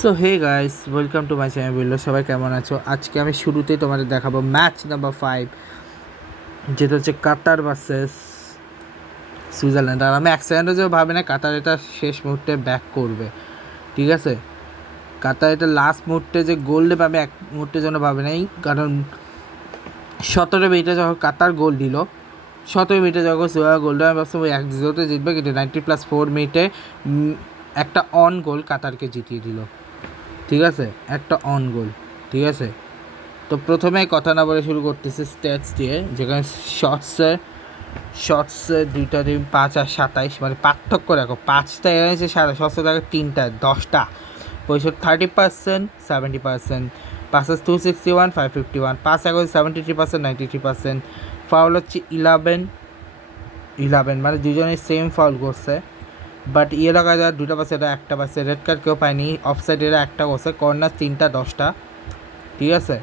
So hey guys, welcome to my channel. বললো সবাই কেমন আছো? আজকে আমি শুরুতেই তোমাদের দেখাবো ম্যাচ নাম্বার 5, যেটা হচ্ছে কাতার ভার্সেস সুইজারল্যান্ড। আর আমি এক সেকেন্ডও যে ভাবি না কাতার এটা শেষ মুহূর্তে ব্যাক করবে, ঠিক আছে? কাতার এটা লাস্ট মুহূর্তে যে গোল দেবে আমি এক মুহূর্তের জন্য ভাবি নাই, কারণ 17 মিনিটে যখন কাতার গোল দিল, 17 মিনিটে যখন সুইজারল্যান্ড গোল দেবে আমি ভাবছিলাম ওই 1-0 জিতবে, কিন্তু 90+4 মিনিটে একটা অন গোল কাতারকে জিতিয়ে দিল, ঠিক আছে? একটা অন গোল, ঠিক আছে? তো প্রথমে কথা না বলে শুরু করতেছি স্ট্যাটস দিয়ে, যেখানে শর্টসে দুইটা টিম 5 আর 27, মানে পার্থক্য রাখো, 5টা এনেছে 750 টাকা, 3টা 10টা পয়সা 30%, 70%, পাসেস 261, 551, পাস এখন 73%, 93%, ফাউল হচ্ছে 11, মানে দুজনেই সেম ফাউল করছে। বাট ইয়েলো কার্ড আর দুটো পাশে, এটা একটা পাশে রেড কার্ড কেউ পায়নি, অফসাইড এরা একটা করছে, কর্নার 3টা 10টা, ঠিক আছে?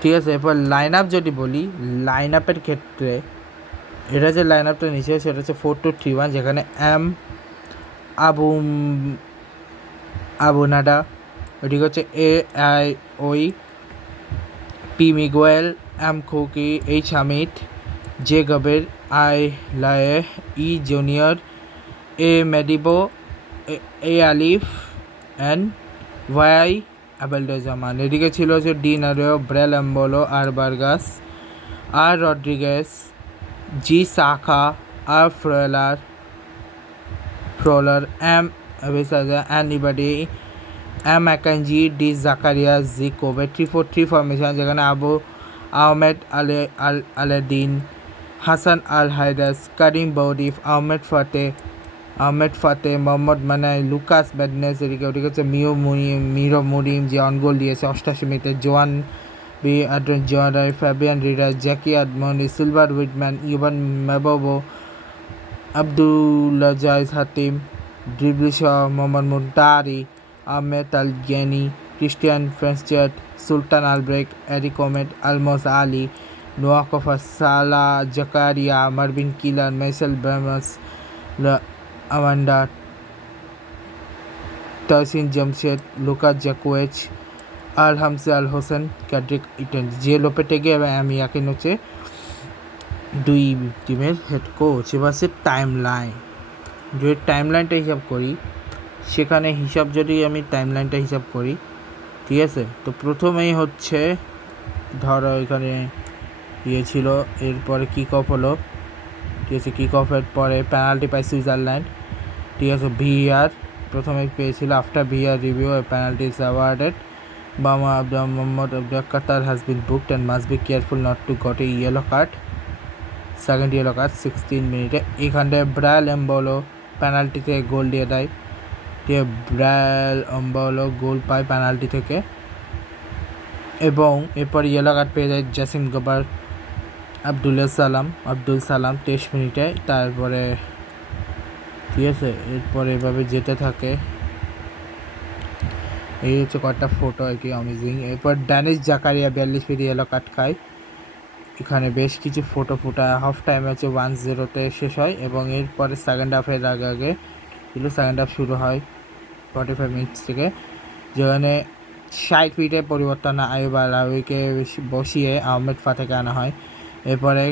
ঠিক আছে, এরপর লাইন আপ যদি বলি, লাইন আপের ক্ষেত্রে এটা যে লাইন আপটা নিচে সেটা হচ্ছে 4-2-3-1, যেখানে আবু আবুনাডা, ওইদিকে হচ্ছে ওই পি মিগুয়েল, খুকি, Hamid, J গবের, লায়ে, junior, মেডিবো, Alif and Y আবেলডোজামান। এদিকে ছিল হচ্ছে ডি নারিও, ব্রেল এম্বোলো, আর বার্গাস, আর রড্রিগেস, জি সাকা, আর ফ্রোলার, বেসাজা, অ্যানিবাডি, অ্যাকানজি, ডি জাকারিয়া, জি কোবে। 3-4-3 ফরমেশন, যেখানে আহমেদ আলাদিন, হাসান আল হায়দাস, করিম বৌদিফ, আহমেদ ফাতে, মোহাম্মদ মানাই, লুকাস ব্যাডনেস, এদিকে ওদিকে হচ্ছে মিরো মুরিম যে অন গোল দিয়েছে 88 মিনিটে, জোয়ান বি আড্রন জোয়ারাই, ফ্যাবিয়ান রিডার, জ্যাকি আদমনি, সিলভার উইটম্যান, ইভান মেবোবো, আবদুল্লাজাইজ হাতিম, ড্রিবলিশা, মোহাম্মদ মুন্তারি, আহমেদ আল গেনি, ক্রিস্টিয়ান ফ্রেন্সচার্ট, সুলতান আলব্রেক, এরিক ওমেদ, আলমোস আলী, নোয়াকফা, সালা জাকারিয়া, মারভিন কিলান, মেসেল ব্রামাস, আমান্ডা, তহসিন জামশেদ, লুকাস জাকুয়েচ, আল হামসে আল হোসেন, ক্যাড্রিক ইটেন, যে লোপেটেগে এবং ইয়াকিন হচ্ছে দুই টিমের হেড কোচ। এবার হচ্ছে টাইম লাইন, যদি টাইম লাইনটা হিসাব করি, সেখানে যদি আমি টাইম লাইনটা হিসাব করি, ঠিক আছে? তো প্রথমেই হচ্ছে ধরো এখানে ছিল, এরপরে কিক অফ হলো, ঠিক আছে? কিক অফের পরে পেনাল্টি পায় সুইজারল্যান্ড, ঠিক আছে? ভিআর প্রথমে পেয়েছিল, after VR review penalty is awarded, Mohammad Abdul Qatar has been booked and must be careful not to got a yellow card, second yellow card 16 মিনিটে। এখানে ব্রায়াল এম্বোলো পেনাল্টি থেকে গোল দিয়ে দেয়, ব্রায়াল এম্বোলো গোল পায় পেনাল্টি থেকে, এবং এরপর ইয়েলো কার্ড পেয়ে যায় জাসিম গবার, আব্দুল সালাম 23 মিনিটে। তারপরে ঠিক আছে, এরপর এভাবে যেতে থাকে, এই হচ্ছে কয়েকটা ফটো আর কি, অ্যামেজিং। এরপর ড্যানিশ জাকারিয়া 42 মিনিটে ইয়েলো কার্ড খায়। এখানে বেশ কিছু ফোটা হাফ টাইম হচ্ছে 1-0 শেষ হয়, এবং এরপরে সেকেন্ড হাফের আগে সেকেন্ড হাফ শুরু হয় 45 মিনিটস থেকে, যেখানে 60 মিনিটে পরিবর্তন আইয়ুব আলাউইকে বসিয়ে আহমেদ ফাতেকে আনা হয়। এরপরে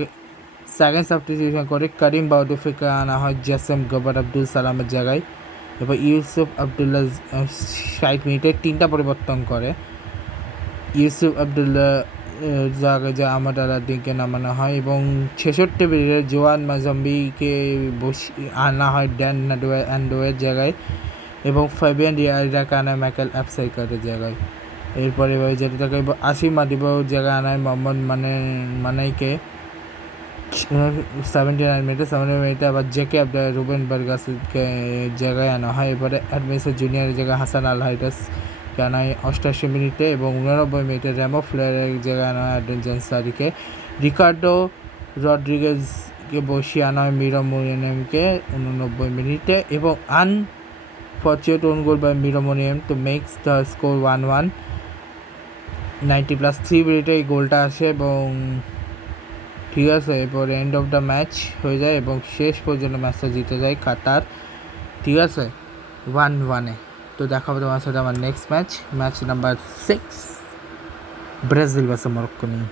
সেকেন্ড সাবস্টিটিউশন করে করিম বাউদিফিকে আনা হয় জাসেম গবার আব্দুল সালামের জায়গায়। এরপর ইউসুফ আবদুল্লাহ 60 মিনিটে 3টা পরিবর্তন করে, ইউসুফ আবদুল্লাহ জায়গায় যা আহমদ আলাদিনকে নামানো হয়, এবং 66 মিনিটে জোয়ান মাজম্বিকে আনা হয় ড্যান অ্যান্ডোয়ের জায়গায়, এবং ফ্যাবিয়ান রিয়ারাকে আনা হয় মাইকেল অ্যাপসাইকারের জায়গায়। এরপরে যেতে থাকে 80 মাদিবাউর জায়গায় আনা হয় মোহাম্মদ মানাইকে 79 মিনিটে, আবার জেকে রুবেন বার্গাসকে জায়গায় আনা হয়। এরপরে অ্যাডমিসের জুনিয়রের জায়গায় হাসান আল হাইদাসকে আনা হয় 88 মিনিটে, এবং 89 মিনিটে র্যামো ফ্লেয়ারের জায়গায় আনা হয় অ্যাডেন জানসারিকে। রিকার্ডো রড্রিগেজকে বসিয়ে আনা হয় মিরো মুরিয়ামকে 89 মিনিটে, এবং unfortunate own goal by Miro মুরিয়াম টু মেক্স দ্য স্কোর 1-1। 90+3 মিনিটে এই গোলটা আসে, এবং ঠিক আছে, এরপর এন্ড অফ দ্য ম্যাচ হয়ে যায়, এবং শেষ পর্যন্ত ম্যাচটা জিতে যায় কাতার, ঠিক আছে, 1-1। তো দেখা হবে তোমার সাথে আমার next match number 6 Brazil versus Morocco নিয়ে।